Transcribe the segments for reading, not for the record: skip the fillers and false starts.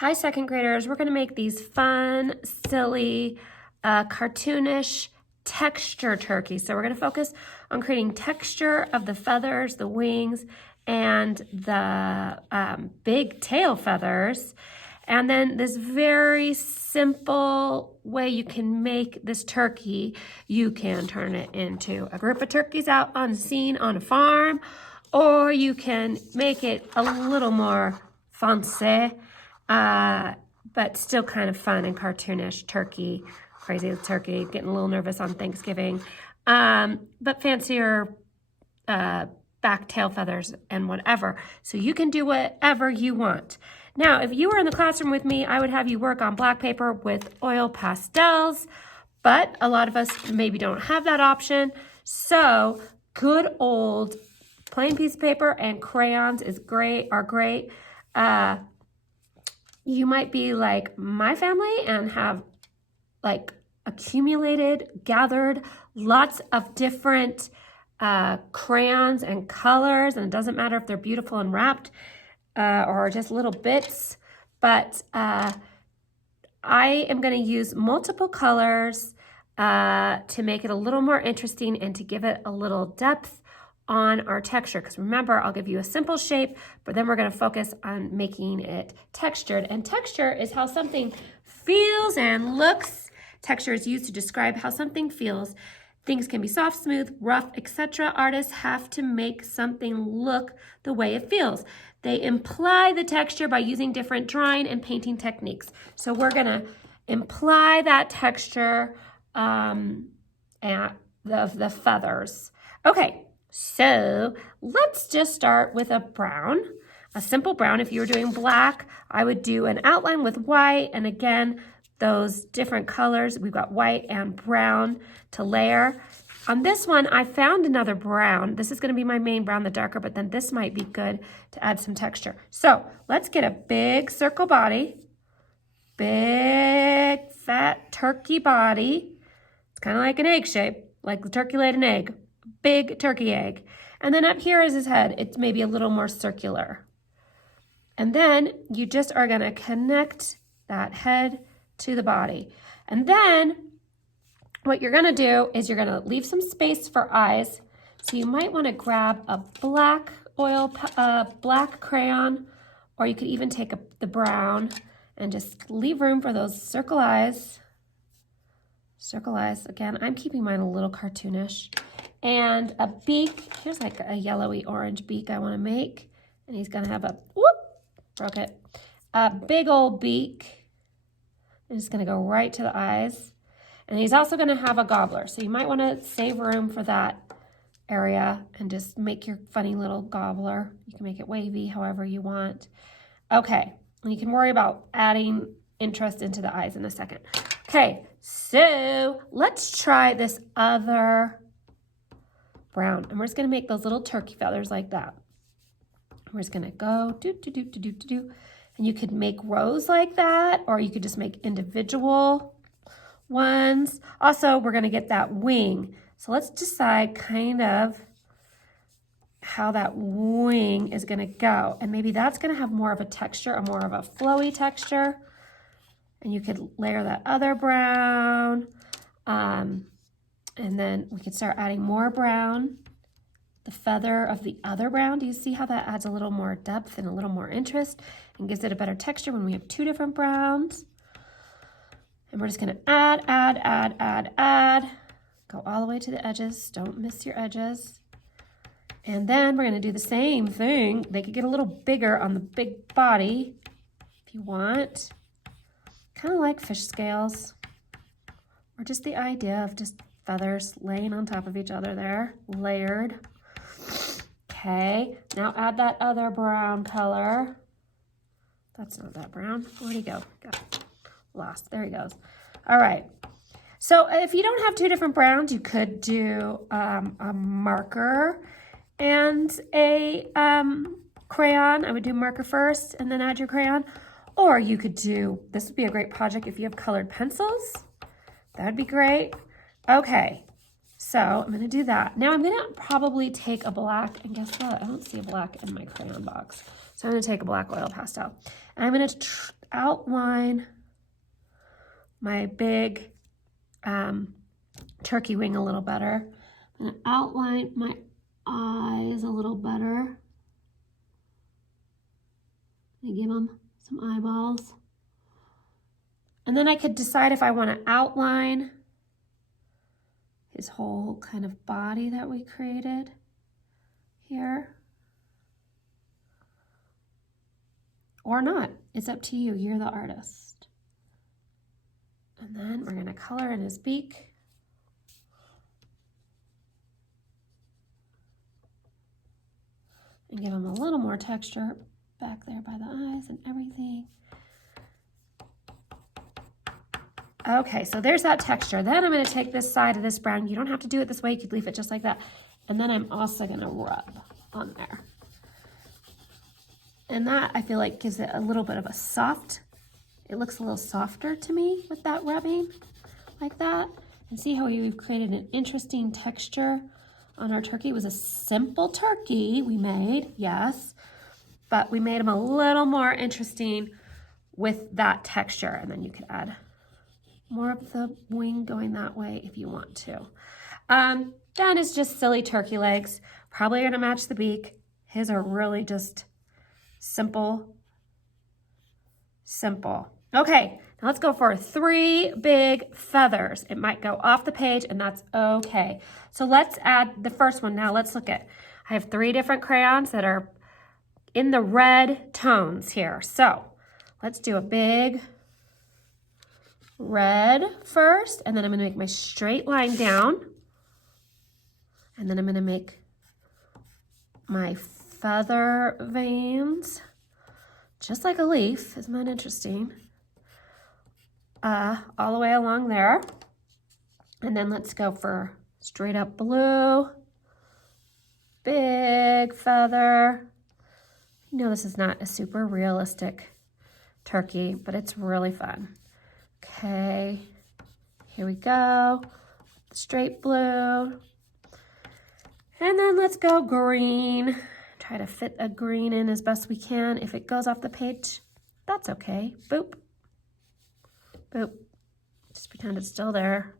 Hi, second graders. We're going to make these fun, silly, cartoonish texture turkeys. So we're going to focus on creating texture of the feathers, the wings, and the big tail feathers. And then this very simple way you can make this turkey, you can turn it into a group of turkeys out on scene on a farm, or you can make it a little more fancy, but still kind of fun and cartoonish turkey, crazy turkey, getting a little nervous on Thanksgiving, but fancier back tail feathers and whatever. So you can do whatever you want. Now, if you were in the classroom with me, I would have you work on black paper with oil pastels, but a lot of us maybe don't have that option. So good old plain piece of paper and crayons are great. You might be like my family and have like gathered lots of different crayons and colors, and it doesn't matter if they're beautiful and wrapped or just little bits, but I am going to use multiple colors to make it a little more interesting and to give it a little depth on our texture, because remember, I'll give you a simple shape, but then we're going to focus on making it textured. And texture is how something feels and looks. Texture is used to describe how something feels. Things can be soft, smooth, rough, etc. Artists have to make something look the way it feels. They imply the texture by using different drawing and painting techniques. So we're going to imply that texture at the feathers. Okay. So let's just start with a brown, a simple brown. If you were doing black, I would do an outline with white. And again, those different colors, we've got white and brown to layer. On this one, I found another brown. This is going to be my main brown, the darker, but then this might be good to add some texture. So let's get a big circle body, big fat turkey body. It's kind of like an egg shape, like the turkey laid an egg. Big turkey egg. And then up here is his head. It's maybe a little more circular. And then you just are going to connect that head to the body. And then what you're going to do is you're going to leave some space for eyes. So you might want to grab a black crayon, or you could even take the brown and just leave room for those circle eyes. Circle eyes. Again, I'm keeping mine a little cartoonish. And a beak. Here's like a yellowy orange beak I want to make. And he's going to have broke it. A big old beak. I'm just going to go right to the eyes. And he's also going to have a gobbler. So you might want to save room for that area and just make your funny little gobbler. You can make it wavy however you want. Okay. And you can worry about adding interest into the eyes in a second. Okay. So let's try this other brown, and we're just going to make those little turkey feathers like that. We're just going to go do, and you could make rows like that, or you could just make individual ones. Also, we're going to get that wing. So let's decide kind of how that wing is going to go, and maybe that's going to have more of a texture, or more of a flowy texture. And you could layer that other brown. And then we can start adding more brown, the feather of the other brown. Do you see how that adds a little more depth and a little more interest and gives it a better texture when we have two different browns? And we're just going to add. Go all the way to the edges. Don't miss your edges. And then we're going to do the same thing. They could get a little bigger on the big body if you want. Kind of like fish scales, or just the idea of just feathers laying on top of each other there, layered. Okay, now add that other brown color. That's not that brown. Where'd he go? Got lost. There he goes. All right. So if you don't have two different browns, you could do a marker and a crayon. I would do marker first and then add your crayon. Or you could do, this would be a great project if you have colored pencils. That would be great. Okay, so I'm going to do that. Now I'm going to probably take a black, and guess what? I don't see a black in my crayon box. So I'm going to take a black oil pastel. And I'm going to outline my big turkey wing a little better. I'm going to outline my eyes a little better. And give them some eyeballs. And then I could decide if I want to outline his whole kind of body that we created here. Or not. It's up to you. You're the artist. And then we're going to color in his beak. And give him a little more texture back there by the eyes and everything. Okay, so there's that texture. Then I'm going to take this side of this brown. You don't have to do it this way. You could leave it just like that. And then I'm also going to rub on there. And that, I feel like, gives it a little bit of a soft, it looks a little softer to me with that rubbing like that. And see how we've created an interesting texture on our turkey. It was a simple turkey we made, yes, but we made them a little more interesting with that texture. And then you could add more of the wing going that way if you want to. Then it's just silly turkey legs. Probably gonna match the beak. His are really just simple. Okay, now let's go for 3 big feathers. It might go off the page and that's okay. So let's add the first one now. Let's look at, I have 3 different crayons that are in the red tones here. So let's do a big red first, and then I'm going to make my straight line down, and then I'm going to make my feather veins just like a leaf. Isn't that interesting? All the way along there. And then let's go for straight up blue, big feather. You know, this is not a super realistic turkey, but it's really fun. Okay, here we go, straight blue. And then let's go green. Try to fit a green in as best we can. If it goes off the page, that's okay. Boop, boop. Just pretend it's still there.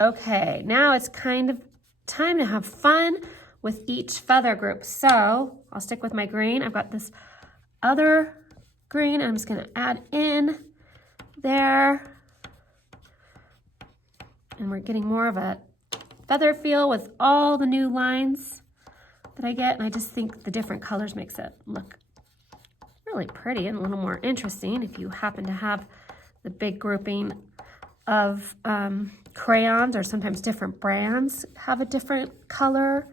Okay, now it's kind of time to have fun with each feather group. So I'll stick with my green. I've got this other green. I'm just going to add in there. And we're getting more of a feather feel with all the new lines that I get. And I just think the different colors makes it look really pretty and a little more interesting if you happen to have the big grouping of crayons, or sometimes different brands have a different color.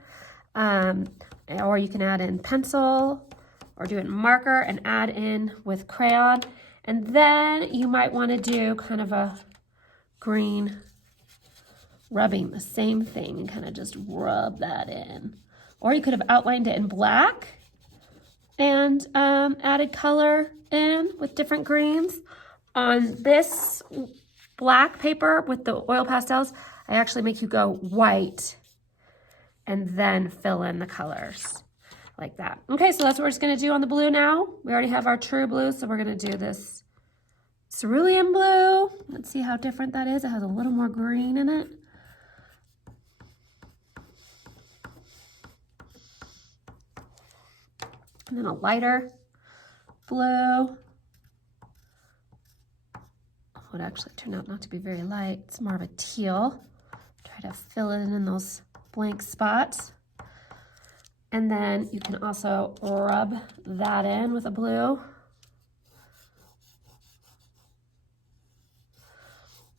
Or you can add in pencil or do it in marker and add in with crayon. And then you might want to do kind of a green rubbing, the same thing, and kind of just rub that in. Or you could have outlined it in black and added color in with different greens. On this black paper with the oil pastels, I actually make you go white and then fill in the colors like that. Okay, so that's what we're just gonna do on the blue now. We already have our true blue, so we're gonna do this cerulean blue. Let's see how different that is. It has a little more green in it. And then a lighter blue. Would actually turn out not to be very light. It's more of a teal. Try to fill it in those blank spots. And then you can also rub that in with a blue.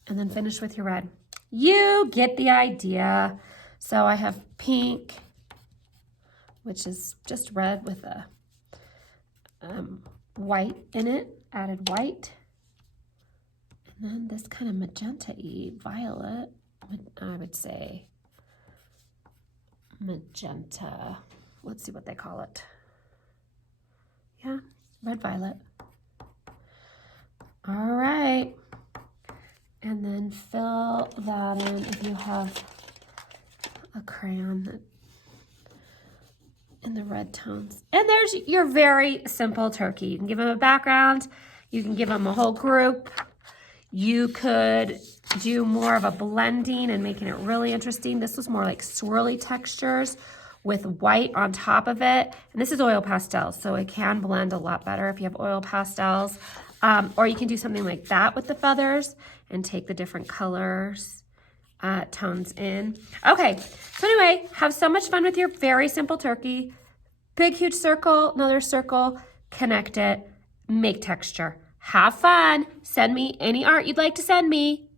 And then finish with your red. You get the idea. So I have pink, which is just red with a white in it, added white. And then this kind of magenta-y, violet, I would say magenta. Let's see what they call it. Yeah, red violet. All right. And then fill that in if you have a crayon that in the red tones. And there's your very simple turkey. You can give them a background. You can give them a whole group. You could do more of a blending and making it really interesting. This was more like swirly textures with white on top of it. And this is oil pastels, so it can blend a lot better if you have oil pastels. Or you can do something like that with the feathers and take the different colors, tones in. Okay, so anyway, have so much fun with your very simple turkey. Big, huge circle, another circle, connect it, make texture. Have fun. Send me any art you'd like to send me.